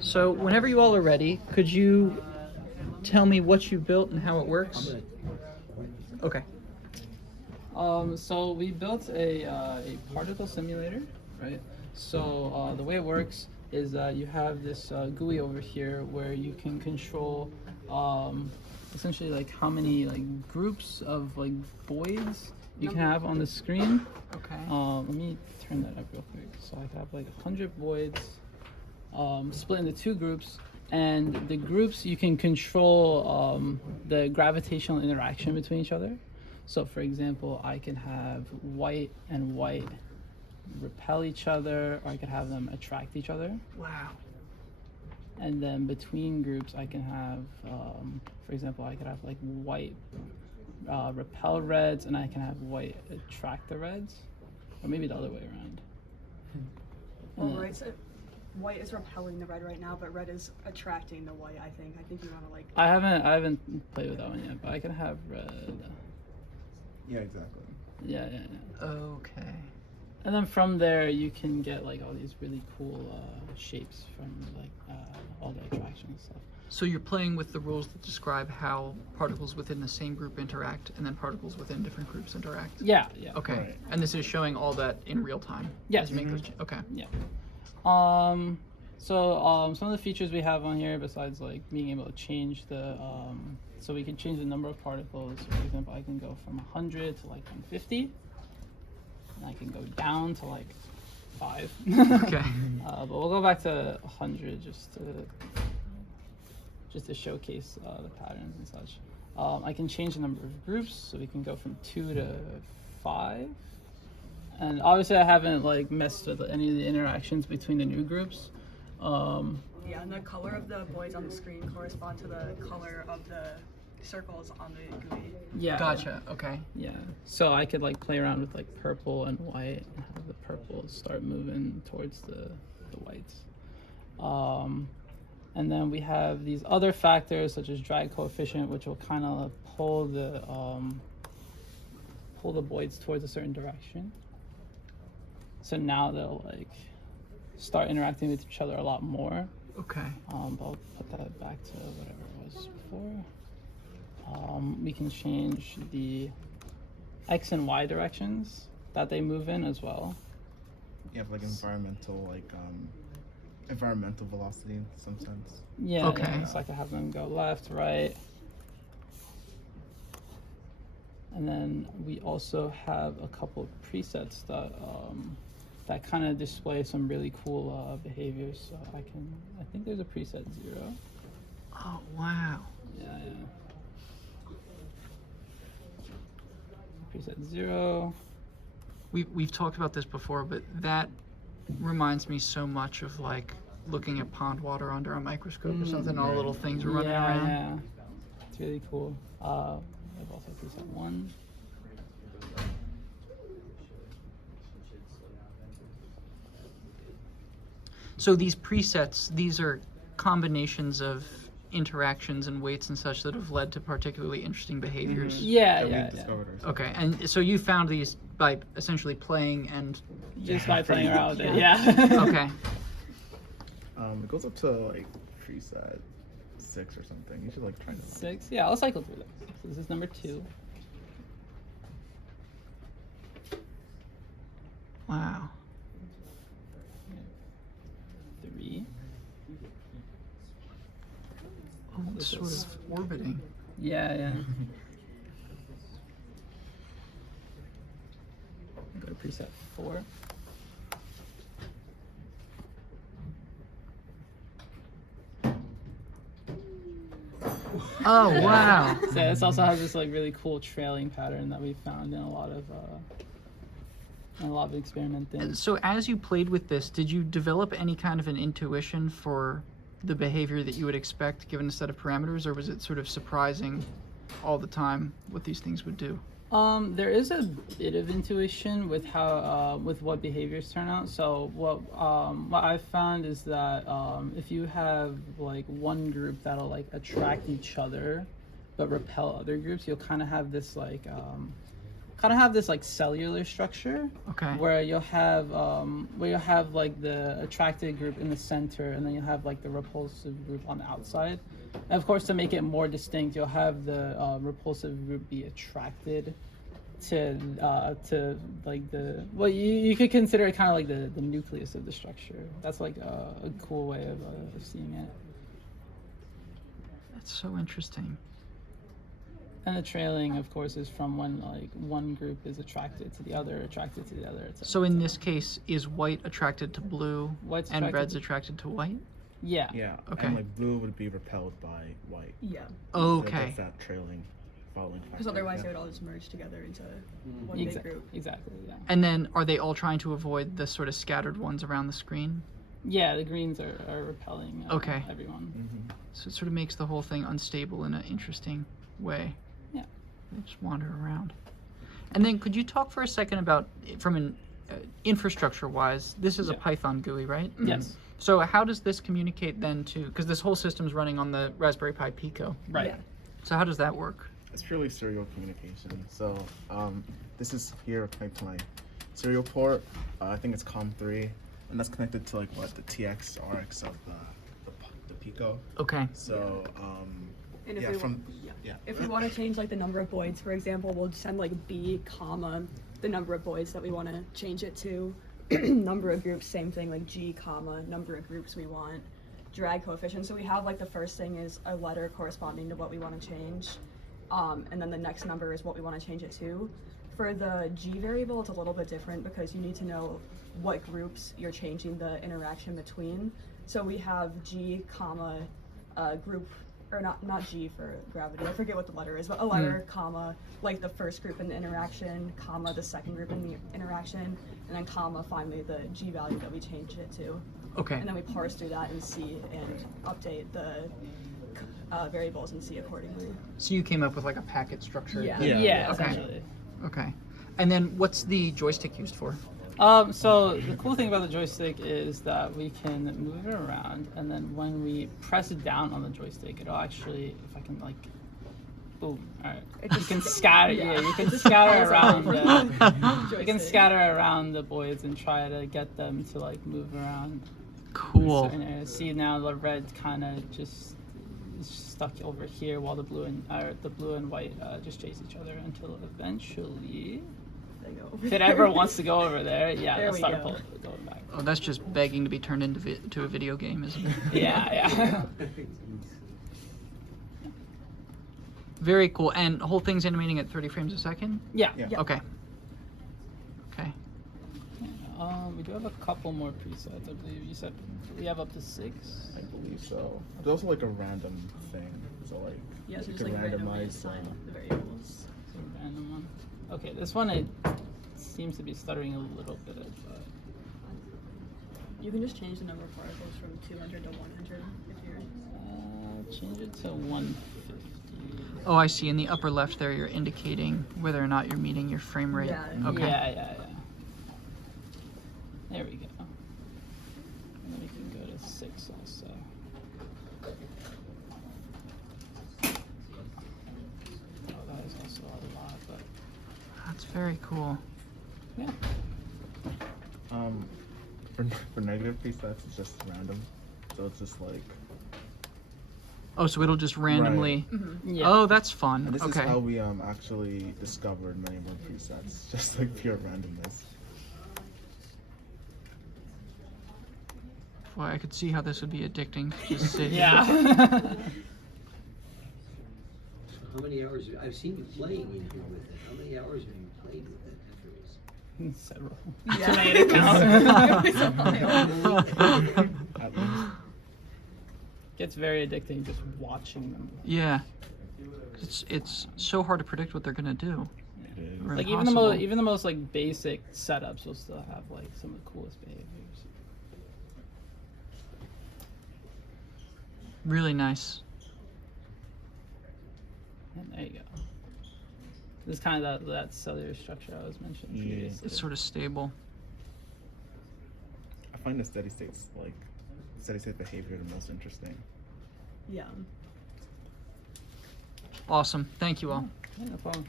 So whenever you all are ready, could you tell me what you built and how it works? Okay. So we built a particle simulator, right? So the way it works is that you have this GUI over here where you can control essentially like how many like groups of like voids you can have on the screen. Okay. Let me turn that up real quick. So I can have like 100 voids split into two groups, and the groups you can control the gravitational interaction between each other. So for example, I can have white and white repel each other, or I could have them attract each other. Wow. And then between groups, I can have, for example, I could have like white repel reds, and I can have white attract the reds, or maybe the other way around. Well, right, so white is repelling the red right now, but red is attracting the white. I think you want to like. I haven't played with that one yet, but I can have red. Yeah, exactly. Yeah. Okay. And then from there, you can get like all these really cool shapes from like all the attraction and stuff. So you're playing with the rules that describe how particles within the same group interact, and then particles within different groups interact. Yeah. Okay. Right. And this is showing all that in real time. Yes. As you make those okay. Yeah. Some of the features we have on here, besides like being able to change the, so we can change the number of particles. For example, I can go from 100 to like 150, and I can go down to like 5. Okay. But we'll go back to 100 just to showcase the patterns and such. I can change the number of groups, so we can go from 2 to 5. And obviously I haven't like messed with any of the interactions between the new groups. Yeah, and the color of the voids on the screen correspond to the color of the circles on the GUI. Yeah. Gotcha. Okay. Yeah. So I could like play around with like purple and white and have the purple start moving towards the whites. And then we have these other factors such as drag coefficient, which will kind of pull the voids towards a certain direction. So now they'll like start interacting with each other a lot more. Okay. But I'll put that back to whatever it was before. We can change the X and Y directions that they move in as well. You have like environmental velocity in some sense. Yeah. Okay. Yeah, so I can have them go left, right. And then we also have a couple of presets that kind of display some really cool behaviors. So I think there's a preset 0. Oh wow. Yeah. Preset 0. We've talked about this before, but that reminds me so much of like looking at pond water under a microscope or something. All the little things are running around. Yeah. It's really cool. We have also preset 1. So these presets, these are combinations of interactions and weights and such that have led to particularly interesting behaviors. Yeah. We've discovered ourselves. Okay, and so you found these by essentially playing and Just by playing around with it. Yeah. Yeah. okay. It goes up to like preset 6 or something. You should like try to. 6. Yeah, I'll cycle through this. So this is number 2. Wow. 3. Oh, it's sort of orbiting. Yeah. Go to preset 4. Oh wow. So this also has this like really cool trailing pattern that we found in a lot of experimenting. So as you played with this, did you develop any kind of an intuition for the behavior that you would expect given a set of parameters, or was it sort of surprising all the time what these things would do? There is a bit of intuition with how with what behaviors turn out. So what I've found is that if you have like one group that'll like attract each other but repel other groups, you'll kind of have this like kind of have this like cellular structure Okay. where you'll have like the attracted group in the center, and then you'll have like the repulsive group on the outside. And of course, to make it more distinct, you'll have the repulsive group be attracted to like the, well, you could consider it kind of like the nucleus of the structure. That's like a cool way of seeing it. That's so interesting. And the trailing, of course, is from when like one group is attracted to the other, attracted to the other. Etc. So in this case, is white attracted to blue White's and attracted red's to- attracted to white? Yeah. Yeah. Okay. And like blue would be repelled by white. Yeah. Okay. That's that trailing, following factor. Because otherwise yeah. they would all just merge together into one big group. Exactly. Yeah. And then are they all trying to avoid the sort of scattered ones around the screen? Yeah. The greens are repelling. Okay. Everyone. Mhm. So it sort of makes the whole thing unstable in an interesting way. Yeah. They just wander around. And then could you talk for a second about, from an infrastructure-wise, this is a Yeah. Python GUI, right? Yes. So how does this communicate then to, because this whole system's running on the Raspberry Pi Pico. Right. Yeah. So how does that work? It's purely serial communication. So this is here connected to my serial port. I think it's COM3, and that's connected to like what the TX RX of the Pico. Okay. So And if yeah, we from want, yeah. if we want to change like the number of voids, for example, we'll send like B, comma, the number of voids that we want to change it to. Number of groups, same thing, like G, comma, number of groups we want. Drag coefficient. So we have like the first thing is a letter corresponding to what we want to change. And then the next number is what we want to change it to. For the G variable, it's a little bit different because you need to know what groups you're changing the interaction between. So we have G, comma, group, or not G for gravity, I forget what the letter is, but a letter, comma, like the first group in the interaction, comma, the second group in the interaction, and then comma, finally the G value that we change it to. Okay. And then we parse through that in C and update the variables in C accordingly. So you came up with like a packet structure. Yeah. Yeah. Okay. Essentially. Okay. And then what's the joystick used for? So the cool thing about the joystick is that we can move it around, and then when we press it down on the joystick, it'll actually, if I can like, boom, all right. You can scatter, you can scatter around you can scatter around the voids and try to get them to like move around. Cool. Certain areas. See now the red kind of just is stuck over here, while the blue and white just chase each other until eventually. If it ever wants to go over there, yeah, There it'll we start go. going back. Oh, that's just begging to be turned into to a video game, isn't it? Yeah. Very cool. And the whole thing's animating at 30 frames a second? Yeah. Yeah. Okay. Okay. We do have a couple more presets. I believe you said we have up to 6. I believe so. There's also like a random thing. So like Yeah, so you just can like randomly randomize assign the variables. So random one. Okay, this one it seems to be stuttering a little bit. But You can just change the number of particles from 200 to 100 if you're. change it to 150. Oh, I see. In the upper left there, you're indicating whether or not you're meeting your frame rate. Yeah. Okay. Yeah. There we go. And then we can go to 6 also. Oh, that is also a lot, but That's very cool. yeah. For negative presets, it's just random. So it's just like. Oh, so it'll just randomly. Yeah. Oh, that's fun. And this Okay. is how we actually discovered many of our presets, just like pure randomness. Boy, I could see how this would be addicting. to Just sit here. Yeah. How many hours? I've seen you playing in here with it. How many hours have you played with it afterwards? Several. Yeah. It was a while. At least. Gets very addicting just watching them. Yeah. It's so hard to predict what they're gonna do. It is. Or Like impossible. even the most like basic setups will still have like some of the coolest behaviors. Really nice. And there you go. This is kind of that cellular structure I was mentioning Yeah. previously. It's sort of stable. I find the steady state behavior the most interesting. Yeah. Awesome. Thank you all. Yeah, no problem.